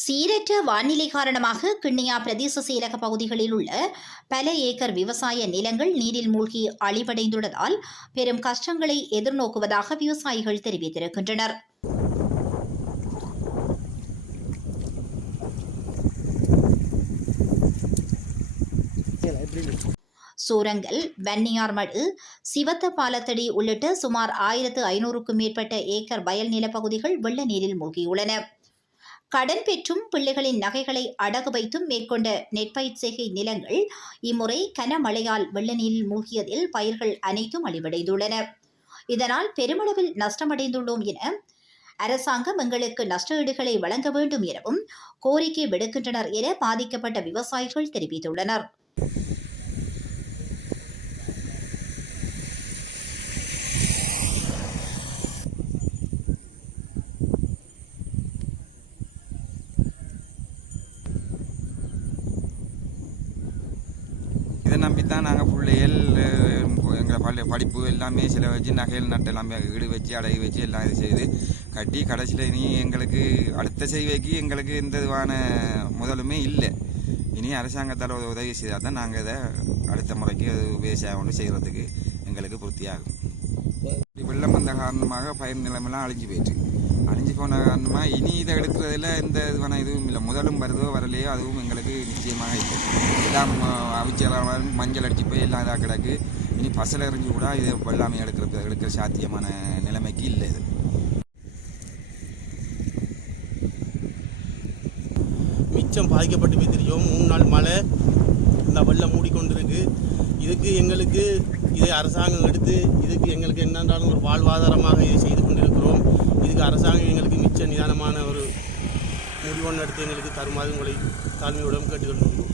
சீரற்ற வானிலை காரணமாக கிண்ணியா பிரதேச செயலக பகுதிகளில் உள்ள பல ஏக்கர் விவசாய நிலங்கள் நீரில் மூழ்கி அழிவடைந்துள்ளதால் பெரும் கஷ்டங்களை எதிர்நோக்குவதாக விவசாயிகள் தெரிவித்திருக்கின்றனர். சூரங்கல், வன்னியார்மடு, சிவத்த பாலத்தடி உள்ளிட்ட சுமார் 1500க்கும் மேற்பட்ட ஏக்கர் வயல் நிலப்பகுதிகள் வெள்ள நீரில் மூழ்கியுள்ளன. கடன் பெற்றும் பிள்ளைகளின் நகைகளை அடகு வைத்தும் மேற்கொண்ட நெற்பயிர் செய்கை நிலங்கள் இம்முறை கனமழையால் வெள்ள நீரில் மூழ்கியதில் பயிர்கள் அனைத்தும் அழிவடைந்துள்ளன. இதனால் பெருமளவில் நஷ்டமடைந்துள்ளோம் என அரசாங்கம் எங்களுக்கு நஷ்டஈடுகளை வழங்க வேண்டும் எனவும் கோரிக்கை விடுக்கின்றனர் என பாதிக்கப்பட்ட விவசாயிகள் தெரிவித்துள்ளனர். இதை நம்பித்தான் நாங்கள் பிள்ளைகள் எங்களை படிப்பு எல்லாமே சில வச்சு நகைகள் நட்டு எல்லாமே ஈடு வச்சு அடகு வச்சு எல்லாம் இது செய்து கட்டி கடைசியில் இனி எங்களுக்கு அடுத்த செய்வைக்கு எங்களுக்கு எந்த விதமான முதலுமே இல்லை. இனி அரசாங்கத்தால் உதவி செய்தால் தான் நாங்கள் இதை அடுத்த முறைக்கு விவசாயம் ஒன்று செய்கிறதுக்கு எங்களுக்கு பூர்த்தியாகும். வெள்ளம் வந்த காரணமாக பயிர் நிலமெல்லாம் அழிஞ்சு போன காரணமாக இனி இதை எடுக்கிறதுல எந்த இதுவான இதுவும் இல்லை. முதலும் வருதோ வரலையோ அதுவும் எங்களுக்கு நிச்சயமாக இல்லை. எல்லாம் அவிச்செல்லாம் மஞ்சள் அடித்து போய் எல்லாம் இதாக கிடக்கு. இனி பசலை எறிஞ்சு கூட இதை வெள்ளாமை எடுக்கிற சாத்தியமான நிலைமைக்கு இல்லை. இது மிச்சம் பாதிக்கப்பட்டு போய் தெரியும். 3 நாள் மழை இந்த வெள்ளம் மூடிக்கொண்டிருக்கு. இதுக்கு எங்களுக்கு இதை அரசாங்கம் எடுத்து இதுக்கு எங்களுக்கு என்னென்றாலும் ஒரு வாழ்வாதாரமாக இதை செய்து கொண்டிருக்கிறோம். இதுக்கு அரசாங்கம் எங்களுக்கு மிச்ச நிதானமான ஒரு முடிவொன்று எடுத்து எங்களுக்கு தருமாறு உங்களை தாழ்மையுடன் கேட்டுக்கொள்கிறோம்.